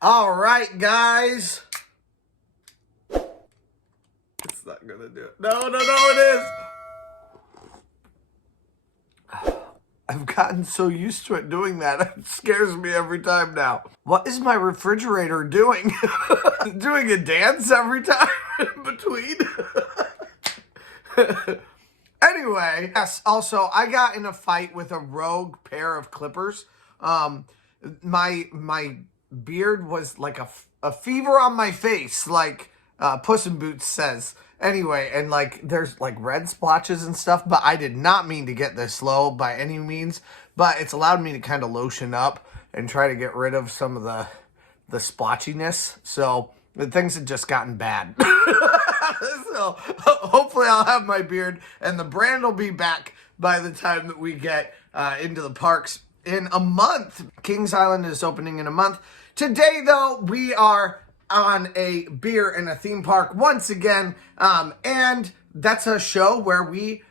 All right, guys. It's not gonna do it. No, it is. I've gotten so used to it doing that. It scares me every time now. What is my refrigerator doing? Doing a dance every time in between? Anyway, yes, also, I got in a fight with a rogue pair of clippers. My beard was like a fever on my face, like Puss in Boots says. Anyway, and like there's like red splotches and stuff, but I did not mean to get this low by any means. But it's allowed me to kind of lotion up and try to get rid of some of the splotchiness. So the things had just gotten bad. So hopefully I'll have my beard and the brand will be back by the time that we get into the parks in a month. Kings Island is opening in a month. Today, though, we are on a beer in a theme park once again. And that's a show where we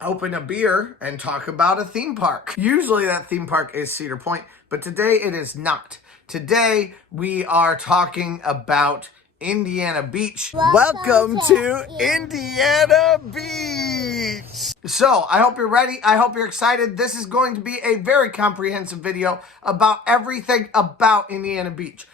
open a beer and talk about a theme park. Usually that theme park is Cedar Point, but today it is not. Today we are talking about Indiana Beach. Welcome to Indiana Beach. So I hope you're ready. I hope you're excited. This is going to be a very comprehensive video about everything about Indiana Beach.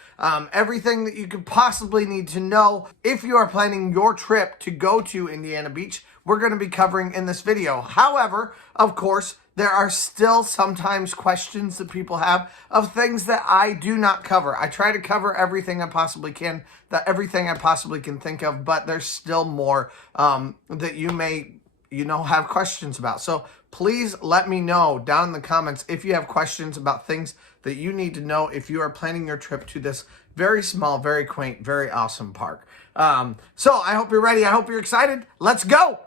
Everything that you could possibly need to know if you are planning your trip to go to Indiana Beach, we're going to be covering in this video. However, of course, there are still sometimes questions that people have of things that I do not cover. I try to cover everything I possibly can, everything I possibly can think of, but there's still more that you may, have questions about. So please let me know down in the comments if you have questions about things that you need to know if you are planning your trip to this very small, very quaint, very awesome park. So I hope you're ready. I hope you're excited. Let's go.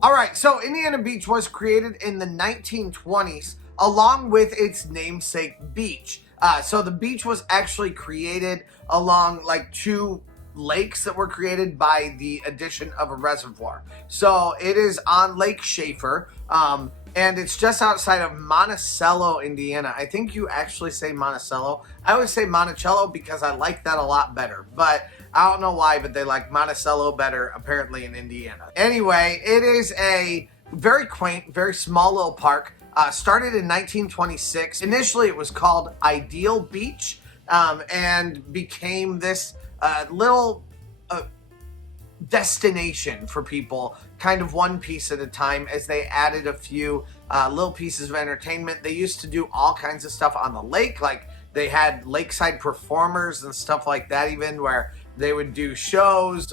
All right, so Indiana Beach was created in the 1920s along with its namesake beach. So the beach was actually created along like two lakes that were created by the addition of a reservoir. So it is on Lake Schaefer, and it's just outside of Monticello, Indiana. I think you actually say Monticello. I always say Monticello because I like that a lot better, but I don't know why, but they like Monticello better, apparently, in Indiana. Anyway, it is a very quaint, very small little park. Started in 1926. Initially, it was called Ideal Beach, and became this little destination for people, kind of one piece at a time, as they added a few little pieces of entertainment. They used to do all kinds of stuff on the lake, like they had lakeside performers and stuff like that, even where they would do shows,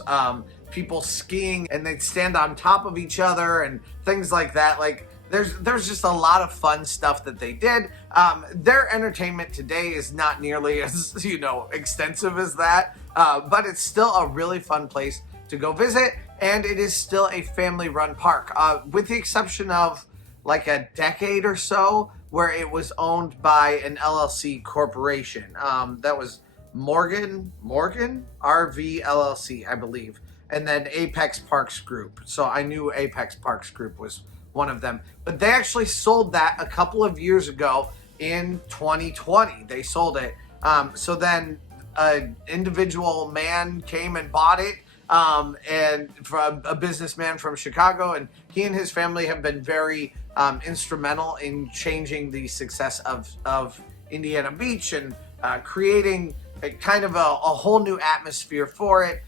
people skiing, and they'd stand on top of each other and things like that. Like there's just a lot of fun stuff that they did. Their entertainment today is not nearly as extensive as that, but it's still a really fun place to go visit, and it is still a family-run park, with the exception of like a decade or so where it was owned by an LLC corporation. That was Morgan RV LLC, I believe, and then Apex Parks Group. So I knew Apex Parks Group was one of them, but they actually sold that a couple of years ago in 2020. They sold it. So then an individual man came and bought it, and from a businessman from Chicago, and he and his family have been very instrumental in changing the success of Indiana Beach and creating kind of a whole new atmosphere for it.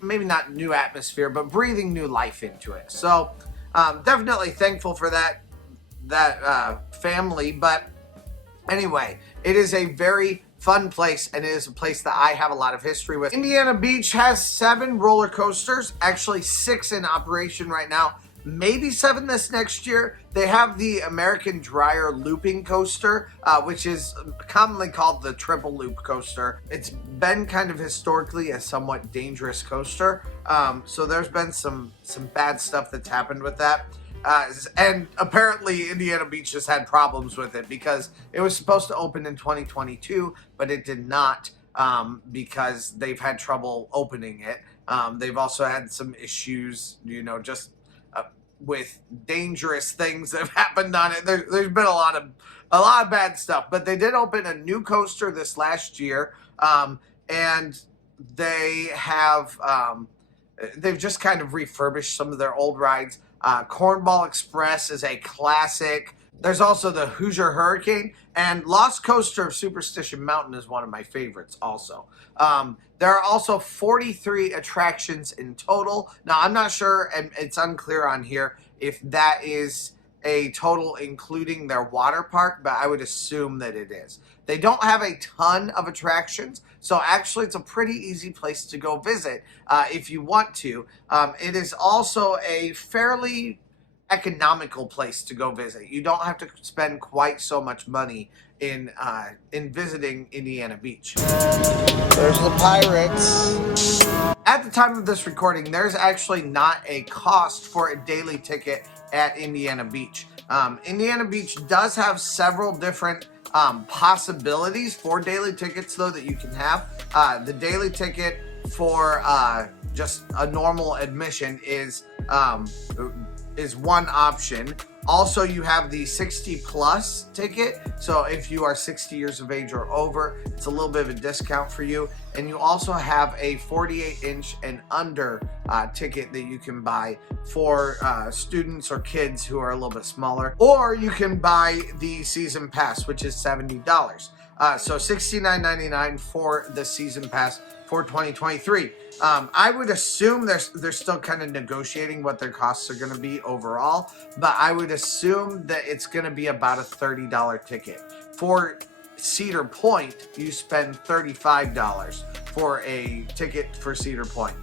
Maybe not new atmosphere, but breathing new life into it. So definitely thankful for that family. But anyway, it is a very fun place, and it is a place that I have a lot of history with. Indiana Beach has 7 roller coasters, actually 6 in operation right now, maybe 7 this next year. They have the American Dryer Looping Coaster, which is commonly called the Triple Loop Coaster. It's been kind of historically a somewhat dangerous coaster, so there's been some bad stuff that's happened with that. And apparently Indiana Beach has had problems with it because it was supposed to open in 2022, but it did not, because they've had trouble opening it. They've also had some issues, just with dangerous things that have happened on it. There's been a lot of bad stuff, but they did open a new coaster this last year, and they have they've just kind of refurbished some of their old rides. Cornball Express is a classic. There's also the Hoosier Hurricane, and Lost Coaster of Superstition Mountain is one of my favorites also. There are also 43 attractions in total. Now, I'm not sure, and it's unclear on here, if that is a total including their water park, but I would assume that it is. They don't have a ton of attractions, so actually it's a pretty easy place to go visit if you want to. It is also a fairly economical place to go visit. You don't have to spend quite so much money in visiting Indiana Beach. There's the Pirates. At the time of this recording, there's actually not a cost for a daily ticket at Indiana Beach. Indiana Beach does have several different possibilities for daily tickets, though, that you can have. The daily ticket for just a normal admission is one option. Also, you have the 60 plus ticket. So if you are 60 years of age or over, it's a little bit of a discount for you. And you also have a 48-inch and under ticket that you can buy for students or kids who are a little bit smaller. Or you can buy the season pass, which is $70. So $69.99 for the season pass for 2023. I would assume they're still kind of negotiating what their costs are going to be overall, but I would assume that it's going to be about a $30 ticket. For Cedar Point, you spend $35 for a ticket for Cedar Point.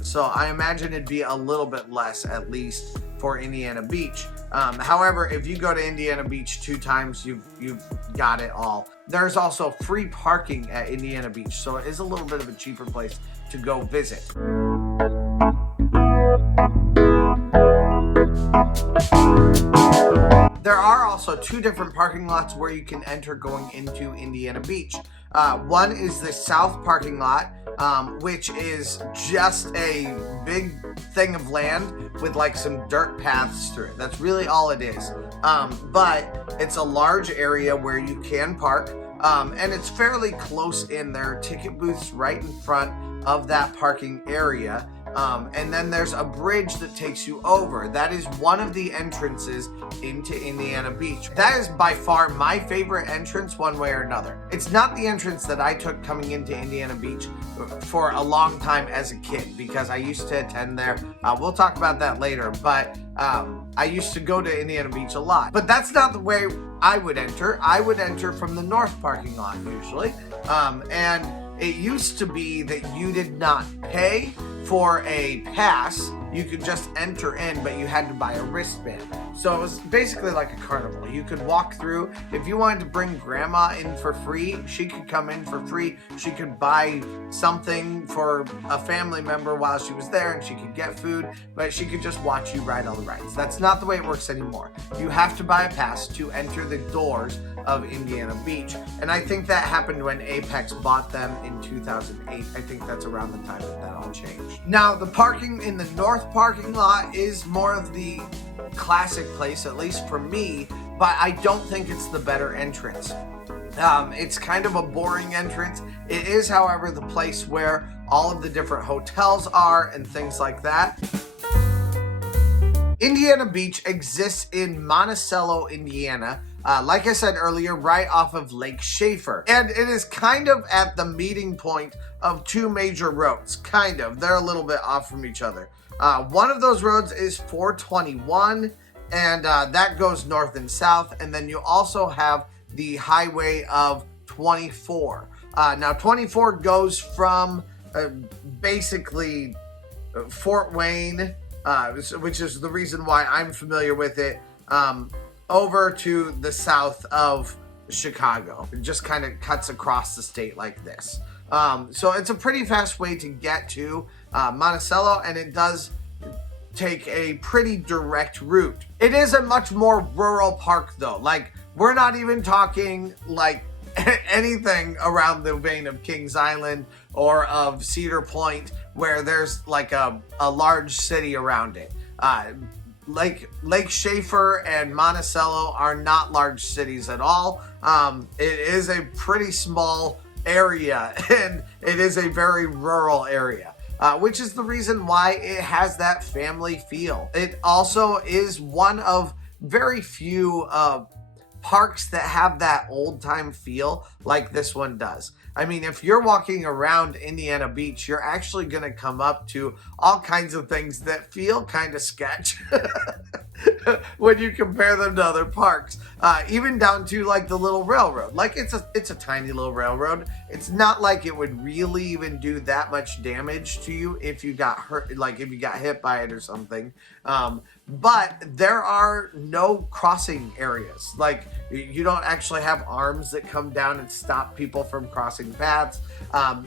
So I imagine it'd be a little bit less, at least for Indiana Beach. However, if you go to Indiana Beach 2 times, you've got it all. There's also free parking at Indiana Beach, so it is a little bit of a cheaper place to go visit. There are also 2 different parking lots where you can enter going into Indiana Beach. One is the south parking lot, which is just a big thing of land with like some dirt paths through it. That's really all it is. But it's a large area where you can park, and it's fairly close in. There are ticket booths right in front of that parking area. And then there's a bridge that takes you over. That is one of the entrances into Indiana Beach. That is by far my favorite entrance, one way or another. It's not the entrance that I took coming into Indiana Beach for a long time as a kid, because I used to attend there. We'll talk about that later, but I used to go to Indiana Beach a lot. But that's not the way I would enter. I would enter from the north parking lot usually. And it used to be that you did not pay for a pass. You could just enter in, but you had to buy a wristband. So it was basically like a carnival. You could walk through. If you wanted to bring grandma in for free, she could come in for free. She could buy something for a family member while she was there, and she could get food, but she could just watch you ride all the rides. That's not the way it works anymore. You have to buy a pass to enter the doors of Indiana Beach. And I think that happened when Apex bought them in 2008. I think that's around the time that all changed. Now, the parking in the north parking lot is more of the classic place, at least for me, but I don't think it's the better entrance. It's kind of a boring entrance. It is, however, the place where all of the different hotels are and things like that. Indiana Beach exists in Monticello, Indiana. Like I said earlier, right off of Lake Schaefer. And it is kind of at the meeting point of 2 major roads. Kind of. They're a little bit off from each other. One of those roads is 421, and that goes north and south. And then you also have the highway of 24. Now, 24 goes from basically Fort Wayne, which is the reason why I'm familiar with it, over to the south of Chicago. It just kind of cuts across the state like this. So it's a pretty fast way to get to Monticello, and it does take a pretty direct route. It is a much more rural park though. Like, we're not even talking like anything around the vein of Kings Island or of Cedar Point, where there's like a large city around it. Lake Schaefer and Monticello are not large cities at all. It is a pretty small area, and it is a very rural area. Which is the reason why it has that family feel. It also is one of very few parks that have that old time feel like this one does. I mean, if you're walking around Indiana Beach, you're actually going to come up to all kinds of things that feel kind of sketch when you compare them to other parks. Even down to like the little railroad. Like it's a tiny little railroad. It's not like it would really even do that much damage to you if you got hurt, like if you got hit by it or something. But there are no crossing areas. Like you don't actually have arms that come down and stop people from crossing paths.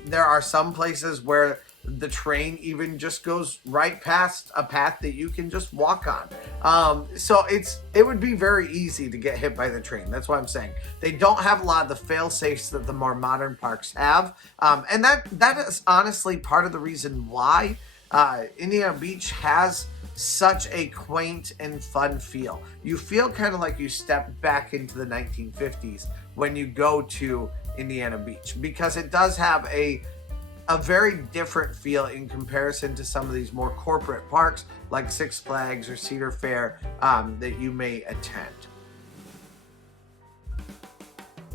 There are some places where the train even just goes right past a path that you can just walk on. So it would be very easy to get hit by the train. That's what I'm saying. They don't have a lot of the fail safes that the more modern parks have. And that is honestly part of the reason why Indiana Beach has such a quaint and fun feel. You feel kind of like you step back into the 1950s when you go to Indiana Beach, because it does have a very different feel in comparison to some of these more corporate parks like Six Flags or Cedar Fair that you may attend.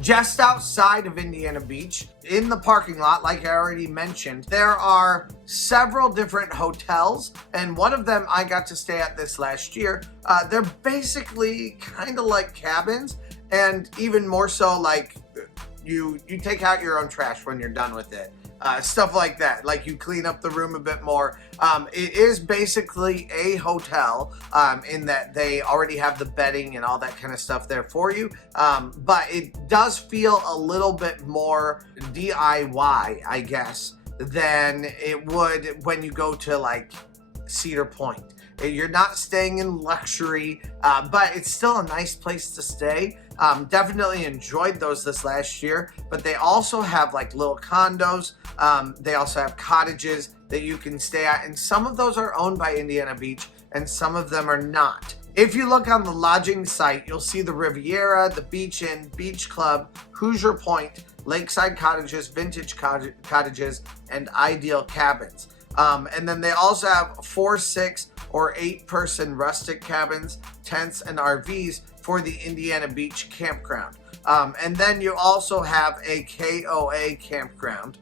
Just outside of Indiana Beach, in the parking lot, like I already mentioned, there are several different hotels, and one of them I got to stay at this last year. They're basically kind of like cabins, and even more so like you take out your own trash when you're done with it. Stuff like that. Like you clean up the room a bit more. It is basically a hotel in that they already have the bedding and all that kind of stuff there for you. But it does feel a little bit more DIY, I guess, than it would when you go to like Cedar Point. You're not staying in luxury, but it's still a nice place to stay. Definitely enjoyed those this last year, but they also have like little condos. They also have cottages that you can stay at, and some of those are owned by Indiana Beach and some of them are not. If you look on the lodging site, you'll see the Riviera, the Beach Inn, Beach Club, Hoosier Point, Lakeside Cottages, Vintage Cottages, and Ideal Cabins. And then they also have 4, 6, or 8-person rustic cabins, tents, and RVs for the Indiana Beach campground. And then you also have a KOA campground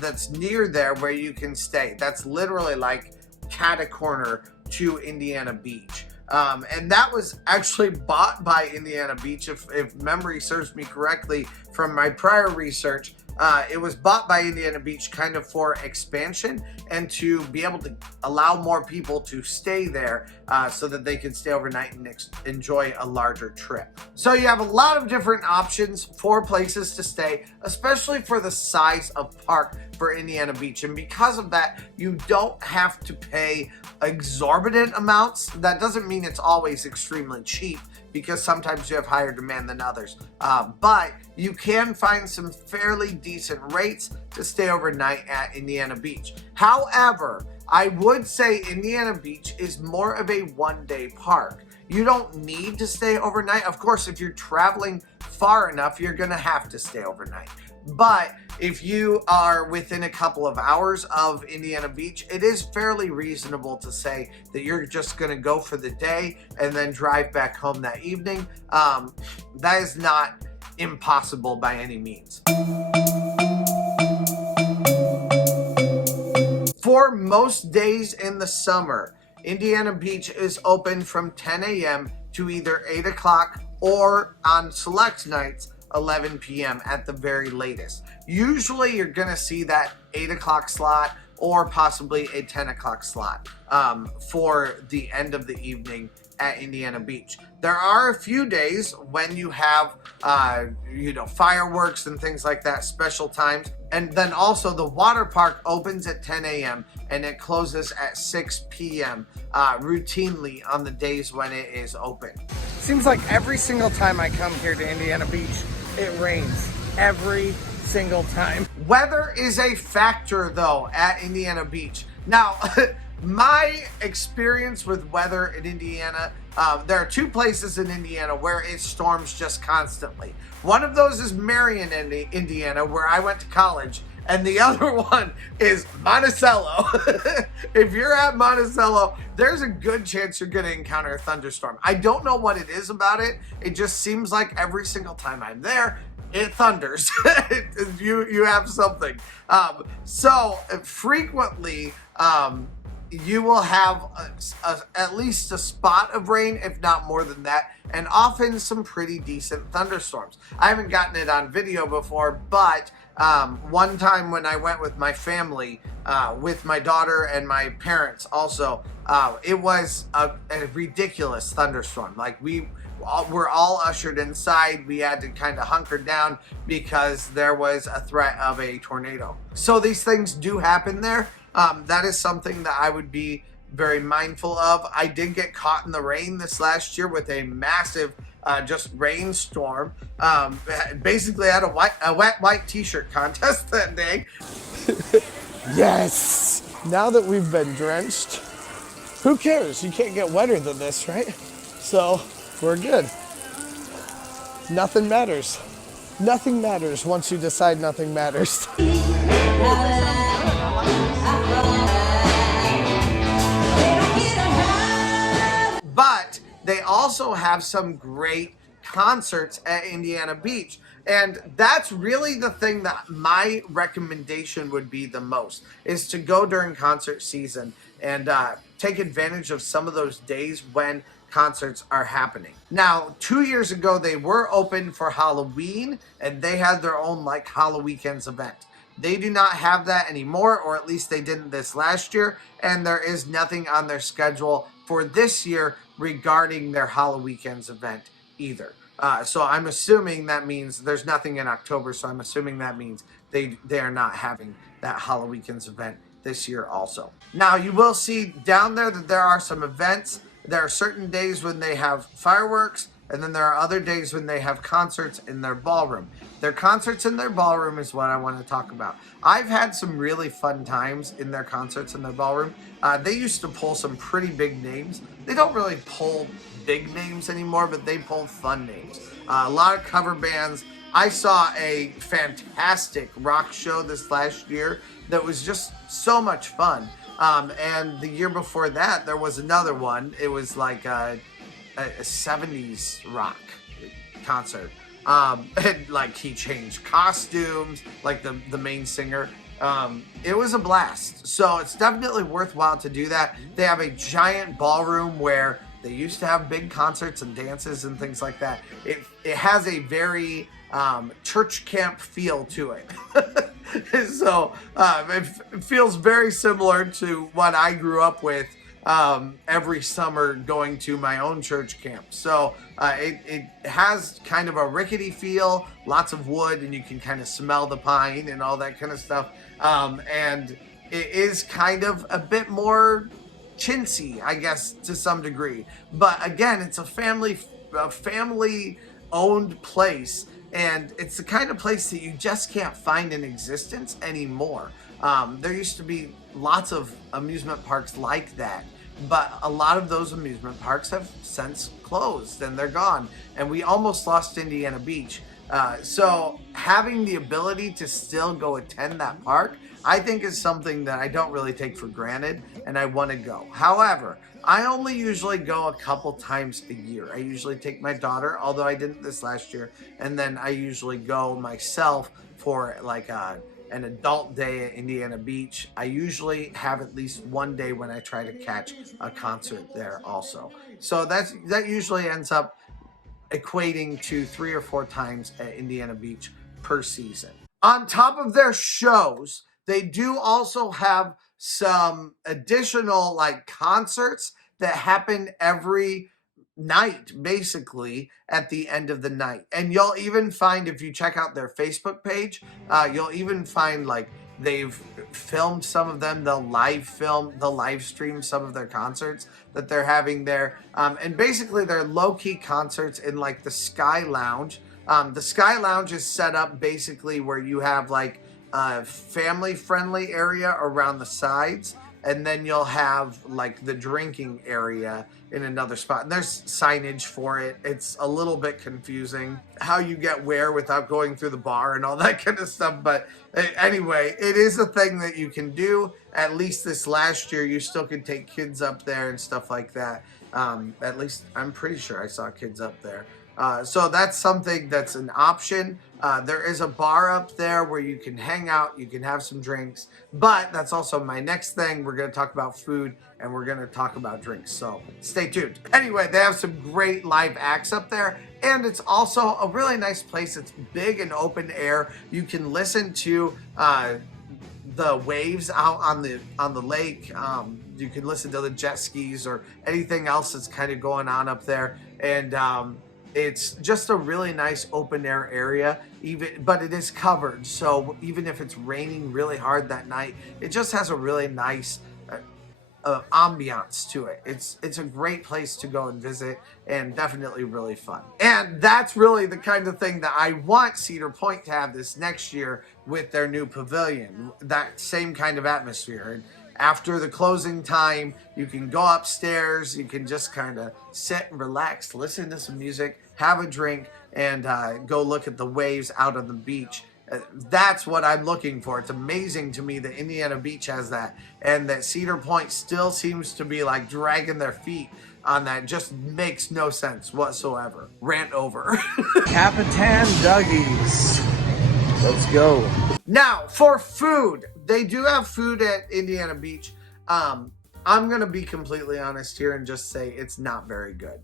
that's near there where you can stay. That's literally like cat-a-corner to Indiana Beach. And that was actually bought by Indiana Beach, if memory serves me correctly from my prior research. It was bought by Indiana Beach kind of for expansion and to be able to allow more people to stay there so that they can stay overnight and enjoy a larger trip. So you have a lot of different options for places to stay, especially for the size of park for Indiana Beach. And because of that, you don't have to pay exorbitant amounts. That doesn't mean it's always extremely cheap, because sometimes you have higher demand than others. But you can find some fairly decent rates to stay overnight at Indiana Beach. However, I would say Indiana Beach is more of a one-day park. You don't need to stay overnight. Of course, if you're traveling far enough, you're gonna have to stay overnight. But if you are within a couple of hours of Indiana Beach, it is fairly reasonable to say that you're just going to go for the day and then drive back home that evening. That is not impossible by any means. For most days in the summer, Indiana Beach is open from 10 a.m. to either 8 o'clock or on select nights, 11 p.m. at the very latest. Usually you're gonna see that 8 o'clock slot or possibly a 10 o'clock slot for the end of the evening at Indiana Beach. There are a few days when you have fireworks and things like that, special times. And then also the water park opens at 10 a.m. and it closes at 6 p.m. Routinely on the days when it is open. Seems like every single time I come here to Indiana Beach, it rains. Every single time. Weather is a factor though at Indiana Beach. Now, My experience with weather in Indiana, there are two places in Indiana where it storms just constantly. One of those is Marion, Indiana, where I went to college, and the other one is Monticello. If you're at Monticello, there's a good chance you're going to encounter a thunderstorm. I don't know what it is about it. It just seems like every single time I'm there, it thunders. You have something. So frequently, you will have at least a spot of rain, if not more than that, and often some pretty decent thunderstorms. I haven't gotten it on video before, but one time when I went with my family, with my daughter and my parents also, it was a ridiculous thunderstorm. Like we're all ushered inside. We had to kind of hunker down because there was a threat of a tornado. So these things do happen there. That is something that I would be very mindful of. I did get caught in the rain this last year with a massive just rainstorm. Basically I had a wet white t-shirt contest that day. Yes! Now that we've been drenched, who cares? You can't get wetter than this, right? So we're good. Nothing matters. Nothing matters once you decide nothing matters. But they also have some great concerts at Indiana Beach. And that's really the thing that my recommendation would be the most, is to go during concert season and take advantage of some of those days when concerts are happening. Now, 2 years ago, they were open for Halloween, and they had their own like Halloween's event. They do not have that anymore, or at least they didn't this last year, and there is nothing on their schedule for this year regarding their Halloween's event either. So I'm assuming that means there's nothing in October, so I'm assuming that means they are not having that Halloween's event this year also. Now, you will see down there that there are some events. There are certain days when they have fireworks, and then there are other days when they have concerts in their ballroom. Their concerts in their ballroom is what I want to talk about. I've had some really fun times in their concerts in their ballroom. They used to pull some pretty big names. They don't really pull big names anymore, but they pull fun names. A lot of cover bands. I saw a fantastic rock show this last year that was just so much fun. And the year before that, there was another one. It was like a 70s rock concert. And like he changed costumes, like the main singer. It was a blast. So it's definitely worthwhile to do that. They have a giant ballroom where they used to have big concerts and dances and things like that. It has a very church camp feel to it. So it feels very similar to what I grew up with every summer going to my own church camp. So it has kind of a rickety feel, lots of wood, and you can kind of smell the pine and all that kind of stuff. And it is kind of a bit more chintzy, I guess, to some degree. But again, it's a family owned place, and it's the kind of place that you just can't find in existence anymore. There used to be lots of amusement parks like that, but a lot of those amusement parks have since closed and they're gone, and we almost lost Indiana Beach. So having the ability to still go attend that park, I think is something that I don't really take for granted, and I want to go. However, I only usually go a couple times a year. I usually take my daughter, although I didn't this last year, and then I usually go myself for like an adult day at Indiana Beach. I usually have at least one day when I try to catch a concert there also. So that usually ends up equating to 3 or 4 times at Indiana Beach per season. On top of their shows, they do also have some additional like concerts that happen every night, basically at the end of the night. And you'll even find, if you check out their Facebook page, you'll even find like they've filmed some of them. They'll live stream some of their concerts that they're having there. And basically they're low-key concerts in like the Sky Lounge. The Sky Lounge is set up basically where you have like a family-friendly area around the sides, and then you'll have like the drinking area in another spot. And there's signage for it. It's a little bit confusing how you get where without going through the bar and all that kind of stuff. But anyway, it is a thing that you can do. At least this last year, you still can take kids up there and stuff like that. At least I'm pretty sure I saw kids up there. So that's something that's an option. There is a bar up there where you can hang out, you can have some drinks, but that's also my next thing. We're going to talk about food and we're going to talk about drinks. So stay tuned. Anyway, they have some great live acts up there, and it's also a really nice place. It's big and open air. You can listen to the waves out on the lake. You can listen to the jet skis or anything else that's kind of going on up there, and it's just a really nice open air area, but it is covered. So even if it's raining really hard that night, it just has a really nice ambiance to it. It's a great place to go and visit, and definitely really fun. And that's really the kind of thing that I want Cedar Point to have this next year with their new pavilion. That same kind of atmosphere. And after the closing time, you can go upstairs, you can just kind of sit and relax, listen to some music, have a drink, and go look at the waves out on the beach. That's what I'm looking for. It's amazing to me that Indiana Beach has that, and that Cedar Point still seems to be like dragging their feet on that. Just makes no sense whatsoever. Rant over. Capitan Dougie's. Let's go. Now, for food, they do have food at Indiana Beach. I'm going to be completely honest here and just say it's not very good.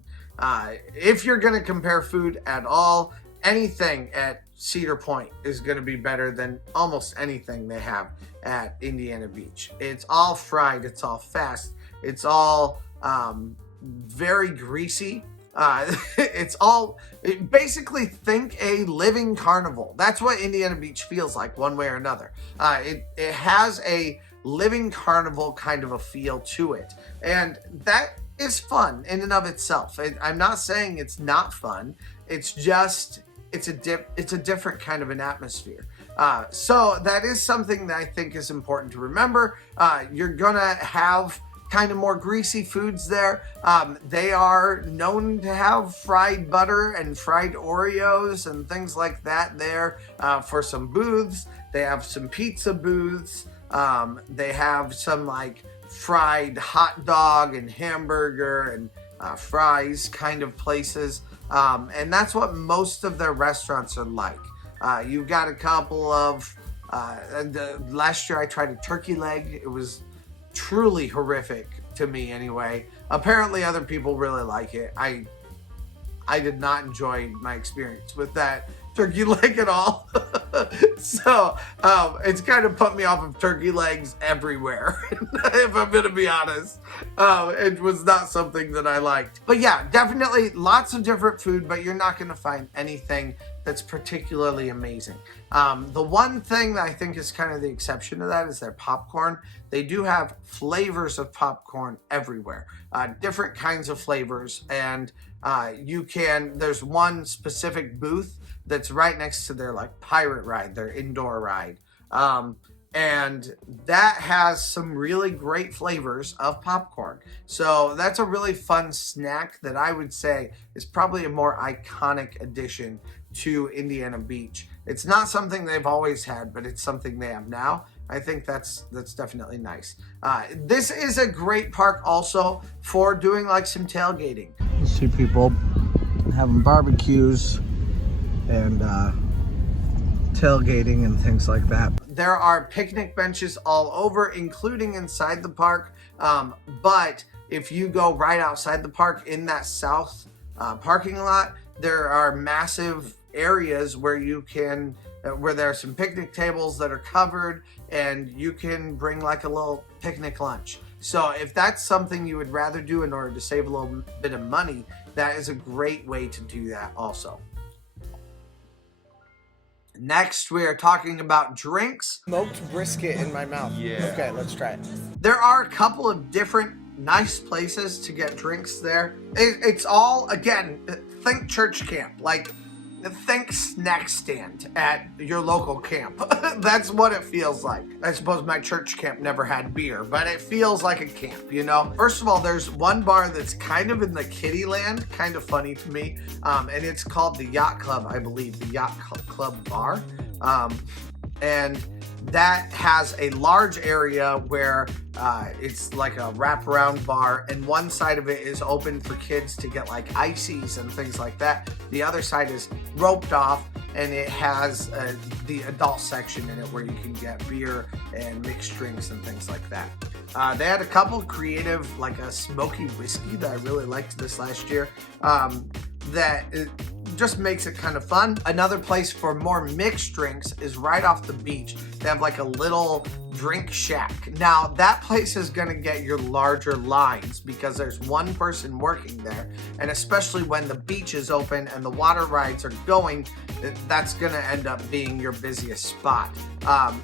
If you're going to compare food at all, anything at Cedar Point is going to be better than almost anything they have at Indiana Beach. It's all fried. It's all fast. It's all very greasy. Basically think a living carnival. That's what Indiana Beach feels like, one way or another. It has a living carnival kind of a feel to it, and that is fun in and of itself. I'm not saying it's not fun. It's just it's a different kind of an atmosphere. So that is something that I think is important to remember. You're gonna have kind of more greasy foods there. They are known to have fried butter and fried Oreos and things like that there for some booths. They have some pizza booths. They have some like fried hot dog and hamburger and fries kind of places. And that's what most of their restaurants are like. You've got a couple of, last year I tried a turkey leg. It was truly horrific to me anyway. Apparently other people really like it. I did not enjoy my experience with that turkey leg at all. So it's kind of put me off of turkey legs everywhere, if I'm gonna be honest. It was not something that I liked. But yeah, definitely lots of different food, but you're not gonna find anything that's particularly amazing. The one thing that I think is kind of the exception to that is their popcorn. They do have flavors of popcorn everywhere, different kinds of flavors, and there's one specific booth that's right next to their like pirate ride, their indoor ride. And that has some really great flavors of popcorn. So that's a really fun snack that I would say is probably a more iconic addition to Indiana Beach. It's not something they've always had, but it's something they have now. I think that's definitely nice. This is a great park also for doing like some tailgating. You see people having barbecues and tailgating and things like that. There are picnic benches all over, including inside the park. But if you go right outside the park in that south parking lot, there are massive areas where you can, where there are some picnic tables that are covered, and you can bring like a little picnic lunch. So if that's something you would rather do in order to save a little bit of money, that is a great way to do that also. Next, we are talking about drinks. Smoked brisket in my mouth. Yeah. Okay, let's try it. There are a couple of different nice places to get drinks there. It's all, again, think church camp. Like, think snack stand at your local camp. That's what it feels like. I suppose my church camp never had beer, but it feels like a camp, you know? First of all, there's one bar that's kind of in the kiddie land, kind of funny to me, and it's called the Yacht Club, I believe, the Yacht Club Bar. And that has a large area where it's like a wraparound bar, and one side of it is open for kids to get like ices and things like that. The other side is roped off, and it has the adult section in it where you can get beer and mixed drinks and things like that. They had a couple creative, like a smoky whiskey that I really liked this last year. That just makes it kind of fun. Another place for more mixed drinks is right off the beach. They have like a little drink shack. Now that place is gonna get your larger lines because there's one person working there, and especially when the beach is open and the water rides are going, that's gonna end up being your busiest spot.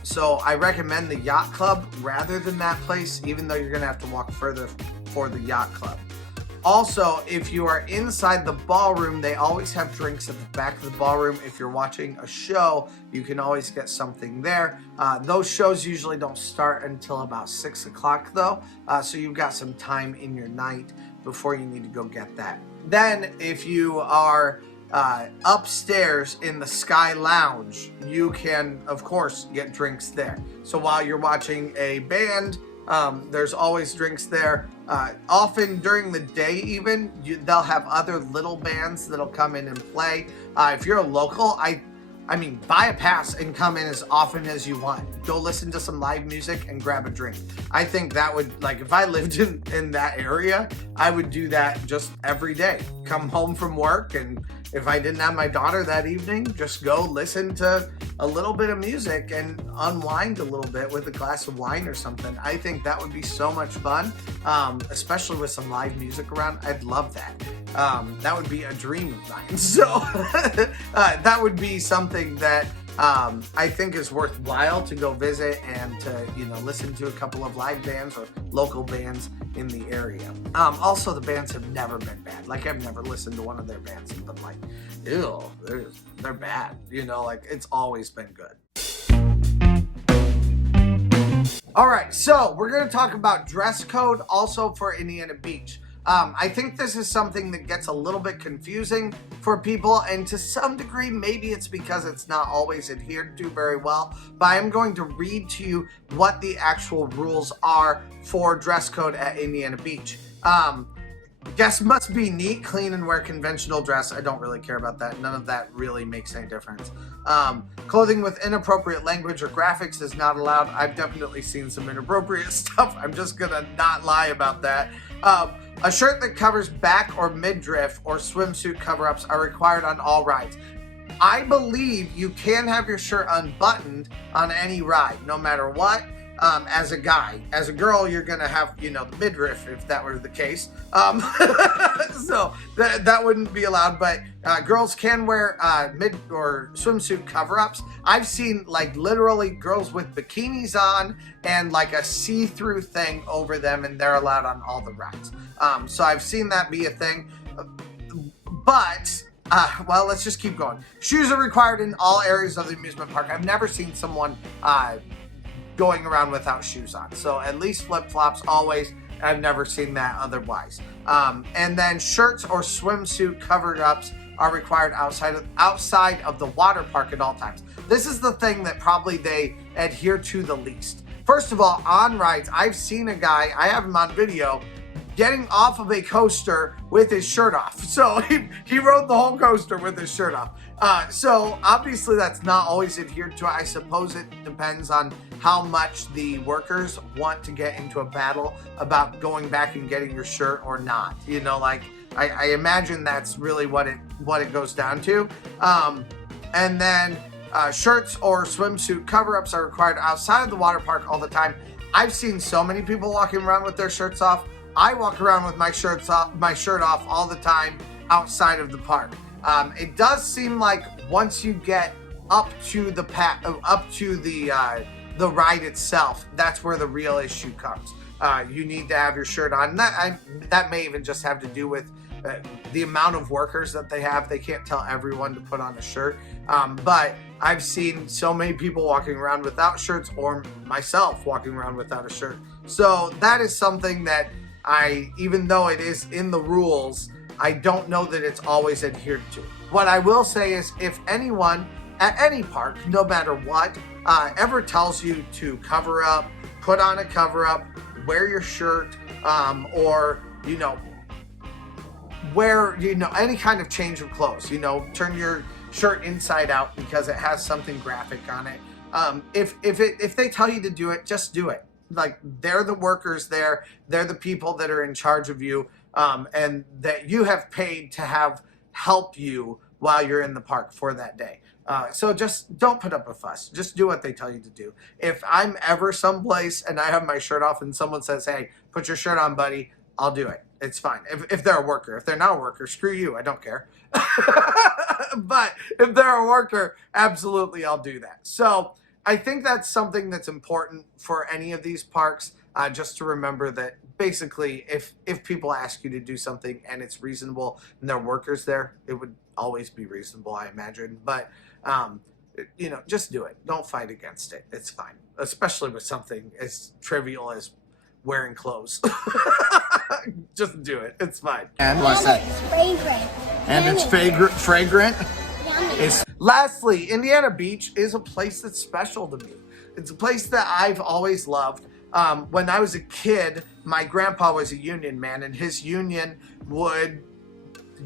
So I recommend the Yacht Club rather than that place, even though you're gonna have to walk further for the Yacht Club. Also, if you are inside the ballroom, they always have drinks at the back of the ballroom. If you're watching a show, you can always get something there. Those shows usually don't start until about 6 o'clock though, so you've got some time in your night before you need to go get that. Then, if you are upstairs in the Sky Lounge, you can, of course, get drinks there. So while you're watching a band, there's always drinks there. Often during the day even, they'll have other little bands that'll come in and play. If you're a local, I mean, buy a pass and come in as often as you want. Go listen to some live music and grab a drink. I think that would, like, if I lived in that area, I would do that just every day. Come home from work, and if I didn't have my daughter that evening, just go listen to a little bit of music and unwind a little bit with a glass of wine or something. I think that would be so much fun, especially with some live music around. I'd love that. That would be a dream of mine. So that would be something that I think is worthwhile to go visit and to, you know, listen to a couple of live bands or local bands in the area. Also, the bands have never been bad. Like, I've never listened to one of their bands and been like, ew, they're bad. You know, like, it's always been good. All right, so we're going to talk about dress code also for Indiana Beach. I think this is something that gets a little bit confusing for people, and to some degree, maybe it's because it's not always adhered to very well, but I am going to read to you what the actual rules are for dress code at Indiana Beach. Guests must be neat, clean, and wear conventional dress. I don't really care about that. None of that really makes any difference. Clothing with inappropriate language or graphics is not allowed. I've definitely seen some inappropriate stuff. I'm just gonna not lie about that. A shirt that covers back or midriff or swimsuit cover-ups are required on all rides. I believe you can have your shirt unbuttoned on any ride, no matter what. As a guy. As a girl, you're gonna have, you know, the midriff if that were the case. So that wouldn't be allowed, but girls can wear mid or swimsuit cover-ups. I've seen, like, literally girls with bikinis on and like a see-through thing over them, and they're allowed on all the rides. So I've seen that be a thing, but well, let's just keep going. Shoes are required in all areas of the amusement park. I've never seen someone going around without shoes on. So at least flip-flops always. I've never seen that otherwise. And then shirts or swimsuit cover-ups are required outside of the water park at all times. This is the thing that probably they adhere to the least. First of all, on rides, I've seen a guy, I have him on video, getting off of a coaster with his shirt off. So he rode the whole coaster with his shirt off. So obviously that's not always adhered to. I suppose it depends on how much the workers want to get into a battle about going back and getting your shirt or not. You know, like, I imagine that's really what it goes down to. And then shirts or swimsuit cover-ups are required outside of the water park all the time. I've seen so many people walking around with their shirts off. I walk around with my shirt off all the time outside of the park. It does seem like once you get up to the ride itself, that's where the real issue comes. You need to have your shirt on. That may even just have to do with the amount of workers that they have, they can't tell everyone to put on a shirt. But I've seen so many people walking around without shirts, or myself walking around without a shirt. So that is something that even though it is in the rules, I don't know that it's always adhered to. What I will say is, if anyone at any park, no matter what, ever tells you to cover up, put on a cover up, wear your shirt, or, wear, any kind of change of clothes, turn your shirt inside out because it has something graphic on it. If they tell you to do it, just do it. Like, they're the workers there, they're the people that are in charge of you, and that you have paid to have help you while you're in the park for that day. So just don't put up a fuss. Just do what they tell you to do. If I'm ever someplace and I have my shirt off and someone says, hey, put your shirt on, buddy, I'll do it. It's fine. If they're a worker. If they're not a worker, screw you. I don't care. But if they're a worker, absolutely I'll do that. So I think that's something that's important for any of these parks, just to remember that basically if people ask you to do something and it's reasonable and there are workers there, it would always be reasonable, I imagine. But just do it. Don't fight against it. It's fine, especially with something as trivial as wearing clothes. Just do it. It's fine. And what's that? It's fragrant. And it's fragrant. Yummy. Lastly, Indiana Beach is a place that's special to me. It's a place that I've always loved. When I was a kid, my grandpa was a union man, and his union would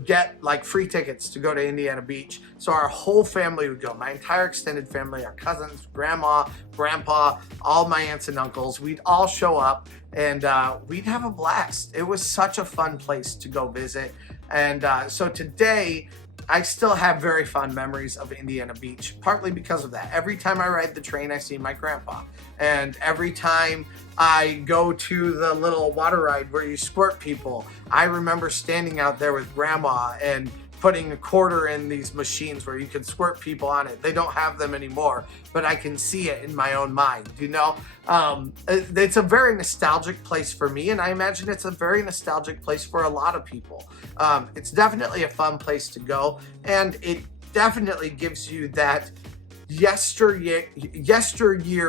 get like free tickets to go to Indiana Beach. So our whole family would go, my entire extended family, our cousins, grandma, grandpa, all my aunts and uncles. We'd all show up and we'd have a blast. It was such a fun place to go visit. And so today, I still have very fond memories of Indiana Beach, partly because of that. Every time I ride the train, I see my grandpa. And every time I go to the little water ride where you squirt people, I remember standing out there with grandma and putting a quarter in these machines where you can squirt people on it. They don't have them anymore, but I can see it in my own mind, It's a very nostalgic place for me, and I imagine it's a very nostalgic place for a lot of people. It's definitely a fun place to go, and it definitely gives you that yesteryear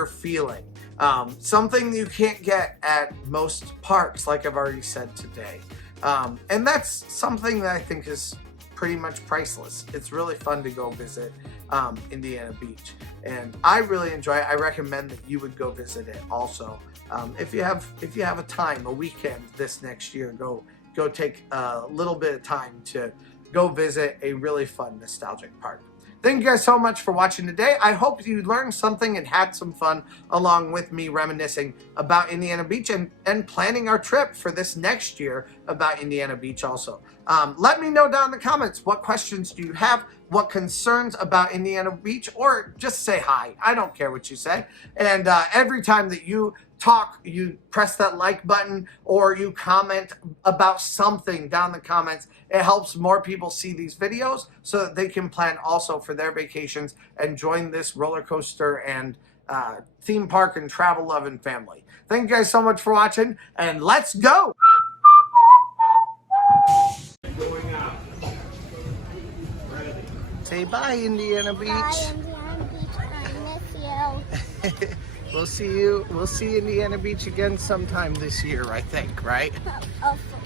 feeling. Something you can't get at most parks, like I've already said today. And that's something that I think is pretty much priceless. It's really fun to go visit Indiana Beach, and I really enjoy it. I recommend that you would go visit it also. If you have a time, a weekend this next year, go take a little bit of time to go visit a really fun, nostalgic park. Thank you guys so much for watching today. I hope you learned something and had some fun along with me reminiscing about Indiana Beach and planning our trip for this next year about Indiana Beach also. Let me know down in the comments, what questions do you have, what concerns about Indiana Beach, or just say hi. I don't care what you say. And every time that you talk, you press that like button or you comment about something down in the comments. It helps more people see these videos so that they can plan also for their vacations and join this roller coaster and theme park and travel loving family. Thank you guys so much for watching, and let's go. Say bye, Indiana Beach. Bye, Indiana Beach. I miss you. We'll see Indiana Beach again sometime this year, I think, right? Hopefully.